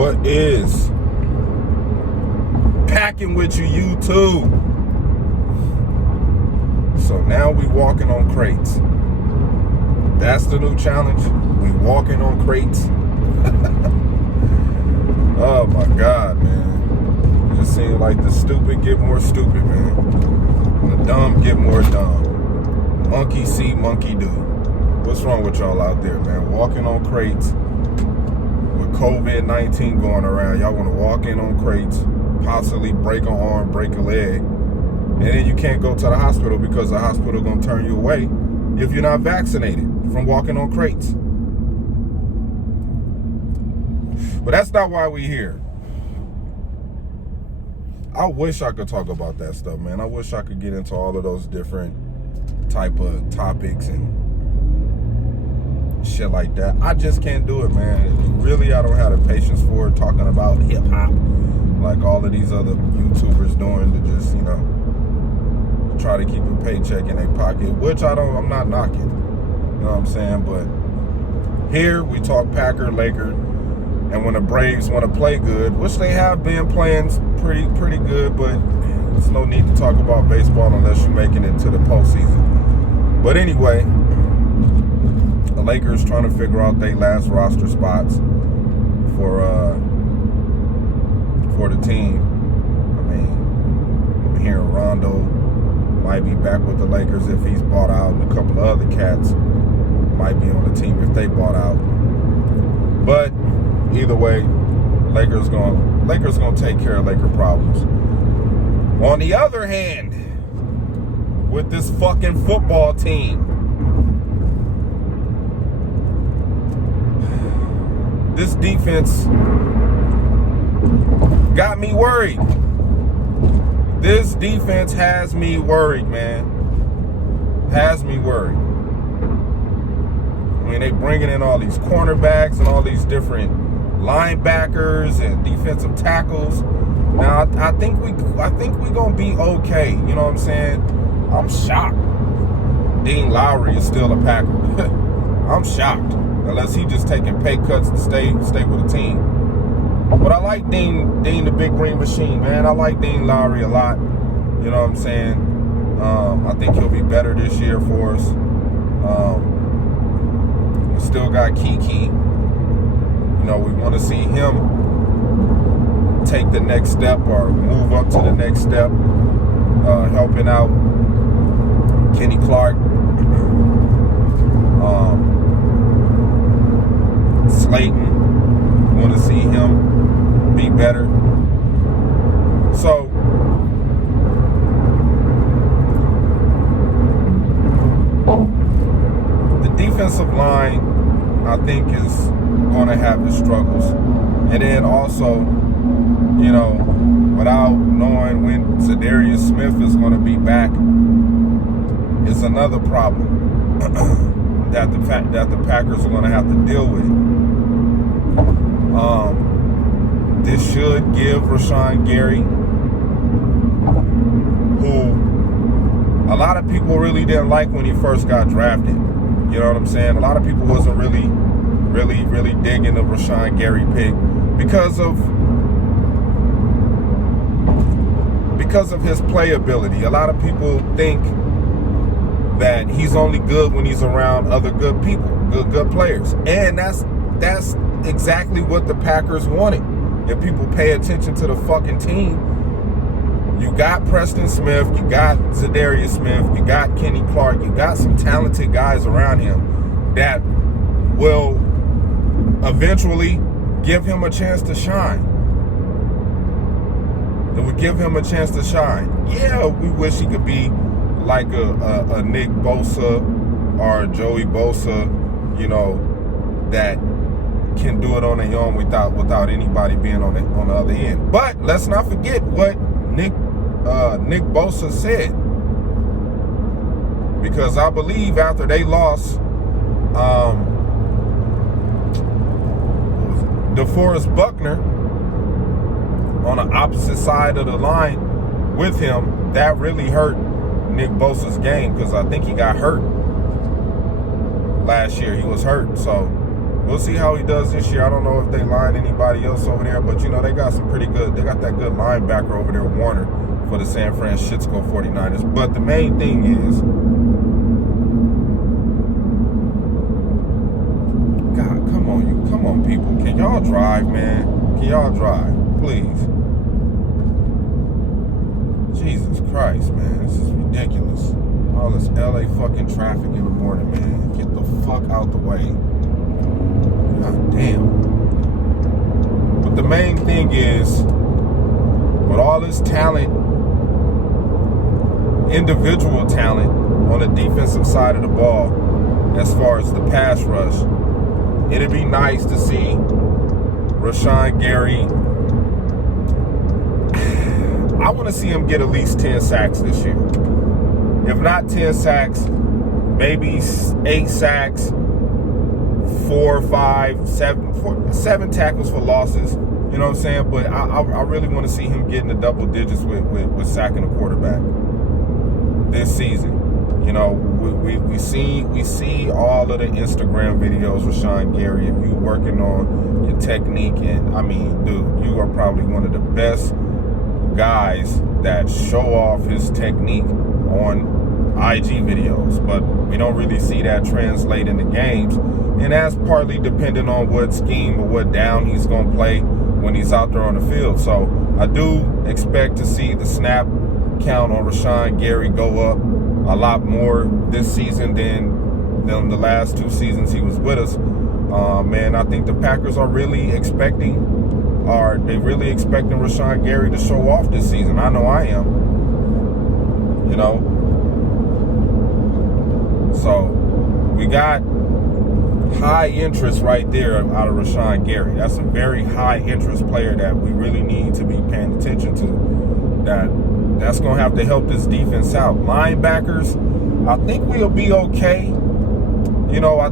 What is packing with you, YouTube? So now we walking on crates. That's the new challenge. We walking on crates. Oh my God, man. It just seems like the stupid get more stupid, man. And the dumb get more dumb. Monkey see, monkey do. What's wrong with y'all out there, man? Walking on crates with COVID-19 going around. Y'all want to walk in on crates, possibly break an arm, break a leg, and then you can't go to the hospital because the hospital gonna turn you away if you're not vaccinated from walking on crates. But that's not why we're here. I wish I could talk about that stuff, man. I wish I could get into all of those different type of topics and shit like that. I just can't do it, man. Really, I don't have the patience for it, talking about hip hop like all of these other YouTubers doing, to just, you know, try to keep a paycheck in their pocket, which I'm not knocking. You know what I'm saying? But here we talk Packer, Laker, and when the Braves want to play good, which they have been playing pretty good, but there's no need to talk about baseball unless you're making it to the postseason. But anyway, the Lakers trying to figure out their last roster spots for the team. I mean, I'm hearing Rondo might be back with the Lakers if he's bought out, and a couple of other cats might be on the team if they bought out. But either way, Lakers gonna take care of Laker problems. On the other hand, with this fucking football team, this defense got me worried. This defense has me worried, man. Has me worried. I mean, they bringing in all these cornerbacks and all these different linebackers and defensive tackles. Now, I think we gonna be okay. You know what I'm saying? I'm shocked Dean Lowry is still a Packer. I'm shocked. Unless he just taking pay cuts to stay with the team. But I like Dean the Big Green Machine, man. I like Dean Lowry a lot. You know what I'm saying? I think he'll be better this year for us. We still got Kiki. You know, we want to see him take the next step or move up to the next step, helping out Kenny Clark. Slayton, want to see him be better. So, the defensive line, I think, is going to have its struggles. And then also, you know, without knowing when Zadarius Smith is going to be back, is another problem that the Packers are going to have to deal with. This should give Rashawn Gary, who a lot of people really didn't like when he first got drafted. You know what I'm saying? A lot of people wasn't really digging the Rashawn Gary pick because of his playability. A lot of people think that he's only good when he's around other good people, good players. And that's exactly what the Packers wanted. If people pay attention to the fucking team, you got Preston Smith, you got Zadarius Smith, you got Kenny Clark, you got some talented guys around him that will eventually give him a chance to shine. It would give him a chance to shine. Yeah, we wish he could be like a Nick Bosa or a Joey Bosa, you know, that can do it on their own without anybody being on the other end. But let's not forget what Nick Bosa said, because I believe after they lost DeForest Buckner on the opposite side of the line with him, that really hurt Nick Bosa's game, because I think he got hurt last year. He was hurt, so We'll see how he does this year. I don't know if they line anybody else over there, but, you know, they got some pretty good. They got that good linebacker over there, Warner, for the San Francisco 49ers. But the main thing is, God, come on, people. Can y'all drive, man? Can y'all drive, please? Jesus Christ, man, this is ridiculous. All this LA fucking traffic in the morning, man. Get the fuck out the way. God damn. But the main thing is, with all this talent, individual talent on the defensive side of the ball, as far as the pass rush, it'd be nice to see Rashawn Gary. I want to see him get at least 10 sacks this year. If not 10 sacks, maybe 8 sacks, 4, 5, 7 tackles for losses. You know what I'm saying? But I really want to see him get in the double digits with sacking a quarterback this season. You know, we see all of the Instagram videos with Rashawn Gary. If you working on your technique, and I mean, dude, you are probably one of the best guys that show off his technique on IG videos, but we don't really see that translate into games, and that's partly dependent on what scheme or what down he's going to play when he's out there on the field. So I do expect to see the snap count on Rashawn Gary go up a lot more this season than the last 2 seasons he was with us. Man, I think the Packers are really expecting Rashawn Gary to show off this season. I know I am. You know? So, we got high interest right there out of Rashawn Gary. That's a very high interest player that we really need to be paying attention to. That's going to have to help this defense out. Linebackers, I think we'll be okay. You know,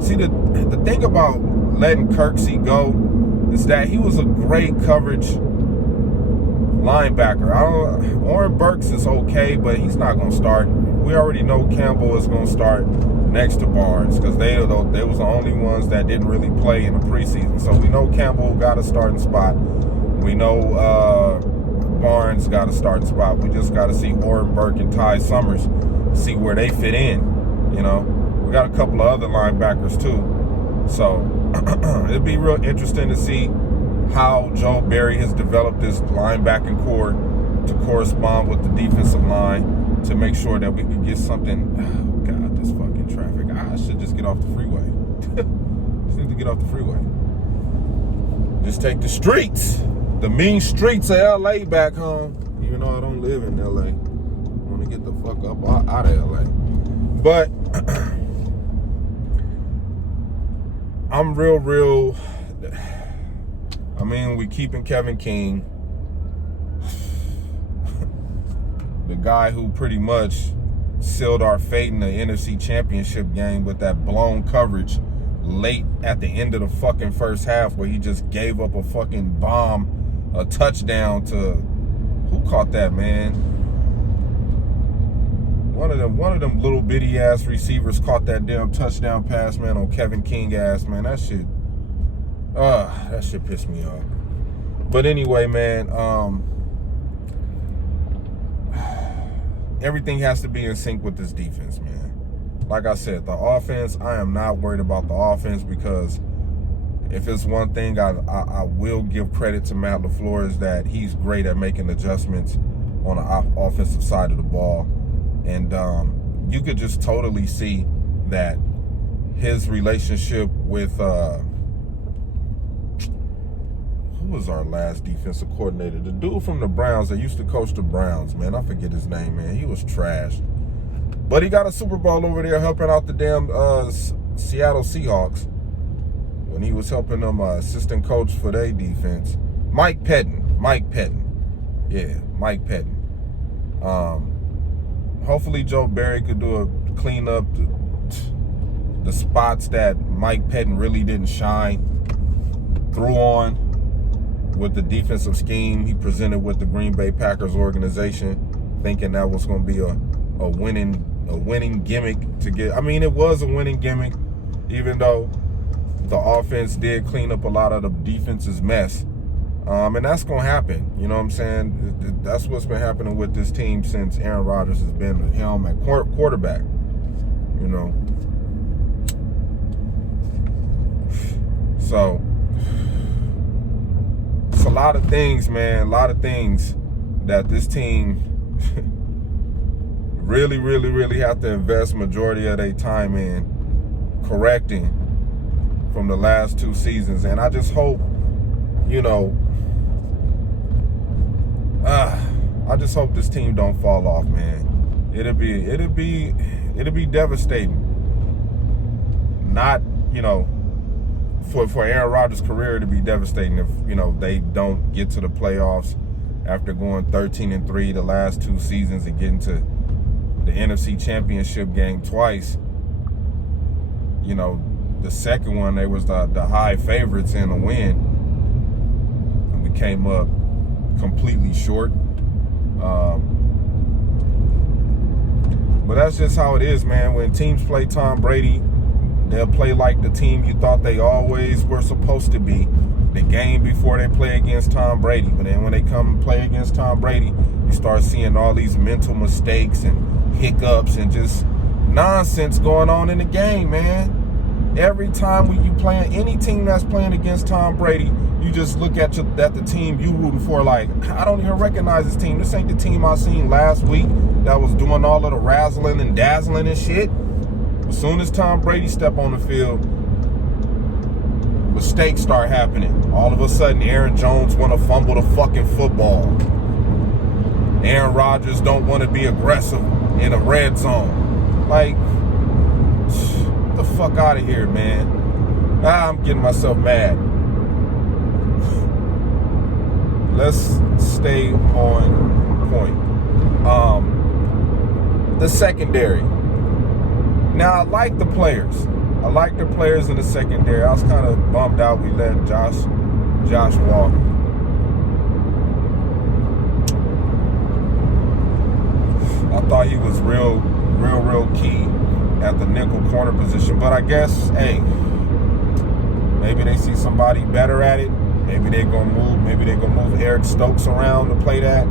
the thing about letting Kirksey go is that he was a great coverage linebacker. Oren Burks is okay, but he's not going to start. We already know Campbell is going to start next to Barnes because they was the only ones that didn't really play in the preseason. So we know Campbell got a starting spot. We know Barnes got a starting spot. We just got to see Oren Burke and Ty Summers, see where they fit in. You know, we got a couple of other linebackers too. So it'd be real interesting to see how Joe Barry has developed this linebacking core to correspond with the defensive line to make sure that we can get something. Oh, God, this fucking traffic. I should just get off the freeway. Just need to get off the freeway. Just take the streets, the mean streets of LA back home. Even though I don't live in LA. I want to get the fuck up out of LA. But I'm real. I mean, we keeping Kevin King, the guy who pretty much sealed our fate in the NFC Championship game with that blown coverage late at the end of the fucking first half, where he just gave up a fucking bomb, a touchdown to who caught that, man? One of them little bitty ass receivers caught that damn touchdown pass, man, on Kevin King ass, man. That shit pissed me off. But anyway, man, everything has to be in sync with this defense, man. Like I said, the offense, I am not worried about the offense, because if it's one thing I will give credit to Matt LaFleur is that he's great at making adjustments on the offensive side of the ball. And you could just totally see that his relationship with who was our last defensive coordinator? The dude from the Browns that used to coach the Browns, man. I forget his name, man. He was trash. But he got a Super Bowl over there helping out the damn Seattle Seahawks when he was helping them assistant coach for their defense. Mike Pettin. Yeah, Mike Pettin. Hopefully Joe Barry could clean up the spots that Mike Pettin really didn't shine through on with the defensive scheme he presented with the Green Bay Packers organization, thinking that was going to be a winning gimmick to get. I mean, it was a winning gimmick, even though the offense did clean up a lot of the defense's mess. And that's going to happen. You know what I'm saying? That's what's been happening with this team since Aaron Rodgers has been the helm at quarterback. You know? So, it's a lot of things, man. A lot of things that this team really, really, really have to invest majority of their time in correcting from the last 2 seasons. And I just hope, you know, I just hope this team don't fall off, man. It'll be devastating. Not, you know, for Aaron Rodgers' career to be devastating if, you know, they don't get to the playoffs after going 13-3 the last 2 seasons and getting to the NFC Championship game twice. You know, the second one, they was the high favorites in a win. And we came up completely short. But that's just how it is, man. When teams play Tom Brady, they'll play like the team you thought they always were supposed to be the game before they play against Tom Brady. But then when they come and play against Tom Brady, you start seeing all these mental mistakes and hiccups and just nonsense going on in the game, man. Every time you playing any team that's playing against Tom Brady, you just look at the team you rooting for like, I don't even recognize this team. This ain't the team I seen last week that was doing all of the razzling and dazzling and shit. As soon as Tom Brady step on the field, mistakes start happening. All of a sudden, Aaron Jones want to fumble the fucking football. Aaron Rodgers don't want to be aggressive in a red zone. Like, get the fuck out of here, man. I'm getting myself mad. Let's stay on point. The secondary. Now, I like the players. I like the players in the secondary. I was kind of bummed out we let Josh walk. I thought he was real key at the nickel corner position. But I guess, hey, maybe they see somebody better at it. Maybe they're gonna move Eric Stokes around to play that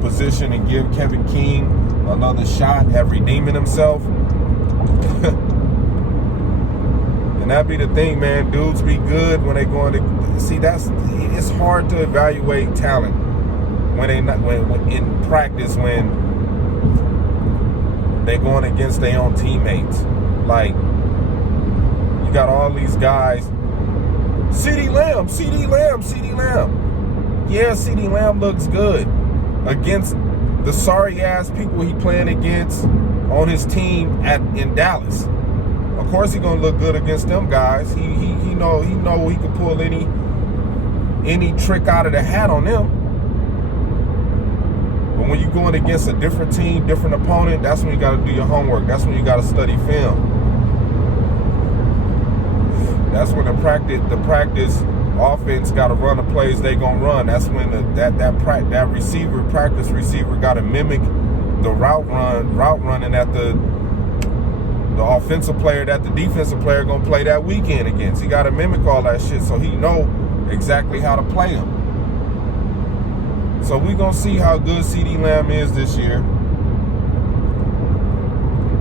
position and give Kevin King another shot at redeeming himself. And that be the thing, man. Dudes be good when they going to see. It's hard to evaluate talent when in practice when they going against their own teammates. Like, you got all these guys. CeeDee Lamb. Yeah, CeeDee Lamb looks good against the sorry ass people he playing against on his team in Dallas. Of course, he gonna look good against them guys. He know he can pull any trick out of the hat on them. But when you're going against a different team, different opponent, that's when you got to do your homework. That's when you got to study film. That's when the practice offense got to run the plays they gonna run. That's when practice receiver got to mimic the route running that the offensive player that the defensive player gonna play that weekend against. He got to mimic all that shit so he know exactly how to play him. So we gonna see how good CeeDee Lamb is this year.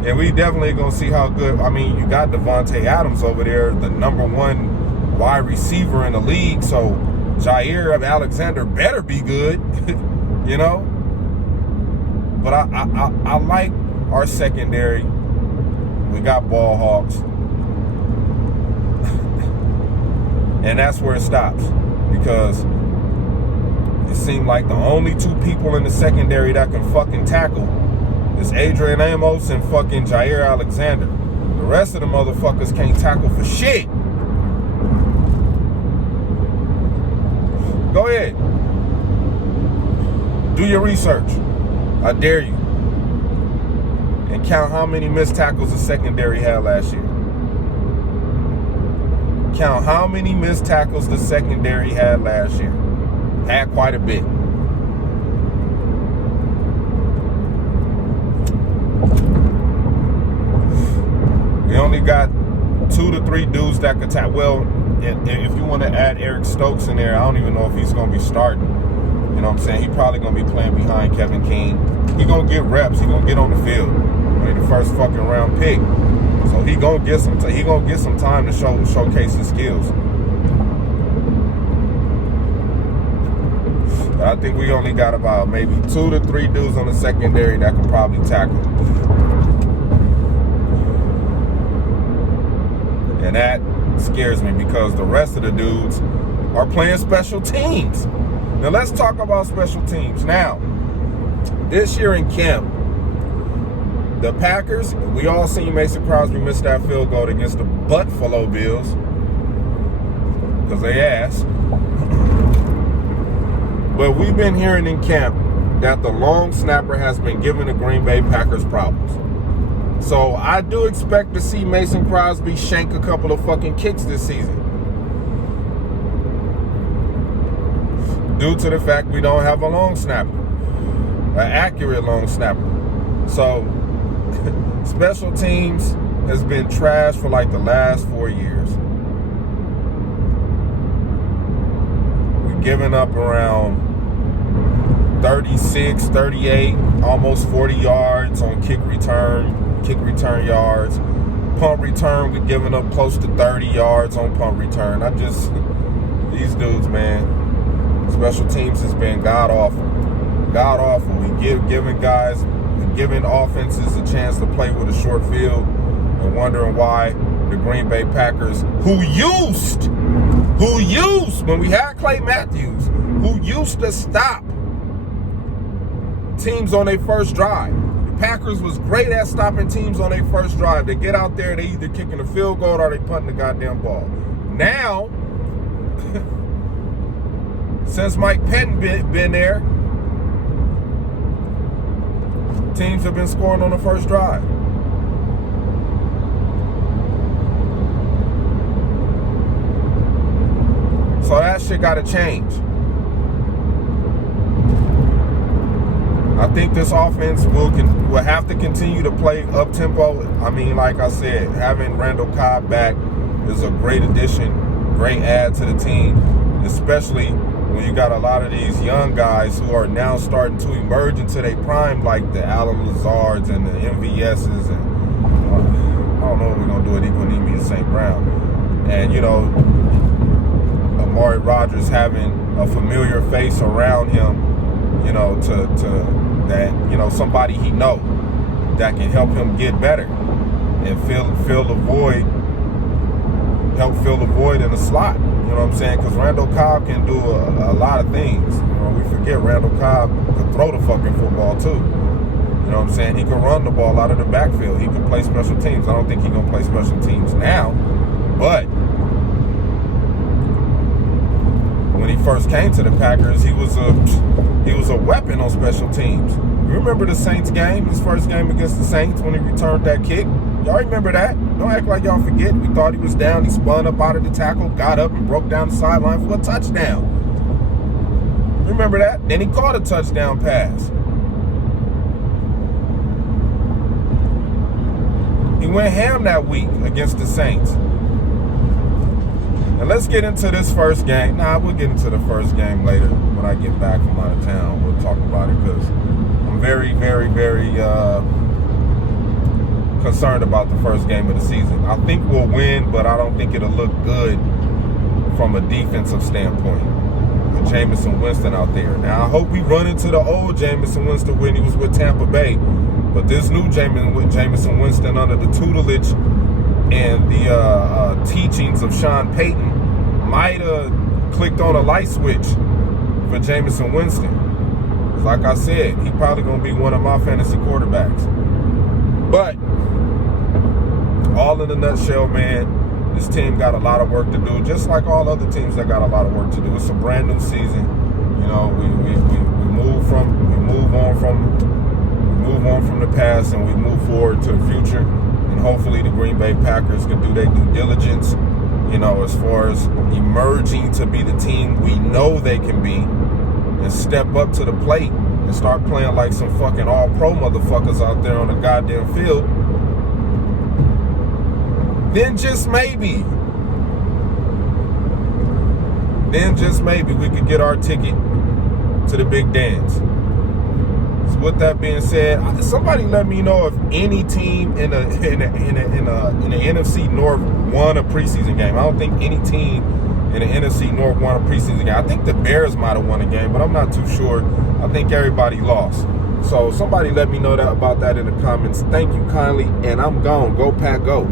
And we definitely gonna see how good. I mean, you got Devontae Adams over there, the #1 wide receiver in the league. So Jair Alexander better be good, you know. But I like our secondary. We got ball hawks, and that's where it stops because it seemed like the only 2 people in the secondary that can fucking tackle is Adrian Amos and fucking Jair Alexander. The rest of the motherfuckers can't tackle for shit. Go ahead. Do your research. I dare you. And count how many missed tackles the secondary had last year. Count how many missed tackles the secondary had last year. Had quite a bit. We only got 2 to 3 dudes that could tackle. Well, and if you want to add Eric Stokes in there, I don't even know if he's going to be starting. You know what I'm saying? He's probably going to be playing behind Kevin King. He's going to get reps. He's going to get on the field. He's the first fucking round pick. So he going to get some time to showcase his skills. But I think we only got about maybe 2 to 3 dudes on the secondary that can probably tackle. And that scares me because the rest of the dudes are playing special teams. Now let's talk about special teams. Now, this year in camp, the Packers, we all seen Mason Crosby miss that field goal against the Buffalo Bills because they asked. But we've been hearing in camp that the long snapper has been giving the Green Bay Packers problems. So I do expect to see Mason Crosby shank a couple of fucking kicks this season. Due to the fact we don't have a long snapper, an accurate long snapper. So special teams has been trash for like the last 4 years. We've given up around 36, 38, almost 40 yards on kick return yards. Punt return, we've given up close to 30 yards on punt return. These dudes, man, special teams has been god-awful. God-awful. We're giving offenses a chance to play with a short field and wondering why the Green Bay Packers, who used, when we had Clay Matthews, who used to stop teams on their first drive. The Packers was great at stopping teams on their first drive. They get out there, they either kicking a field goal or they punting the goddamn ball. Now, since Mike Pettin been there, teams have been scoring on the first drive. So that shit got to change. I think this offense will have to continue to play up-tempo. I mean, like I said, having Randall Cobb back is a great addition, great add to the team, especially when you got a lot of these young guys who are now starting to emerge into their prime, like the Alan Lazards and the MVSs, and I don't know if we're going to do it Equinemi and St. Brown. And, you know, Amari Rodgers having a familiar face around him, you know, to that, you know, somebody he know that can help him get better and fill the void, help fill the void in the slot. You know what I'm saying? Because Randall Cobb can do a lot of things. You know, we forget Randall Cobb can throw the fucking football too. You know what I'm saying? He can run the ball out of the backfield. He can play special teams. I don't think he's gonna play special teams now, but when he first came to the Packers, he was a weapon on special teams. You remember the Saints game, his first game against the Saints when he returned that kick? Y'all remember that? Don't act like y'all forget. We thought he was down. He spun up out of the tackle, got up and broke down the sideline for a touchdown. Remember that? Then he caught a touchdown pass. He went ham that week against the Saints. Now let's get into this first game. We'll get into the first game later when I get back from out of town. We'll talk about it because I'm very, very, very concerned about the first game of the season. I think we'll win, but I don't think it'll look good from a defensive standpoint with Jameis Winston out there. Now, I hope we run into the old Jameis Winston when he was with Tampa Bay, but this new Jameis Winston under the tutelage and the teachings of Sean Payton might have clicked on a light switch for Jameis Winston. Like I said, he's probably going to be one of my fantasy quarterbacks. But all in a nutshell, man, this team got a lot of work to do, just like all other teams that got a lot of work to do. It's a brand new season. You know, we move on from the past and we move forward to the future. And hopefully the Green Bay Packers can do their due diligence, you know, as far as emerging to be the team we know they can be and step up to the plate and start playing like some fucking all-pro motherfuckers out there on the goddamn field. Then just maybe then just maybe we could get our ticket to the big dance. So with that being said, somebody let me know if any team in the NFC North won a preseason game. I don't think any team in the NFC North won a preseason game. I think the Bears might have won a game, but I'm not too sure. I think everybody lost. So somebody let me know about that in the comments. Thank you kindly, and I'm gone. Go Pack, go.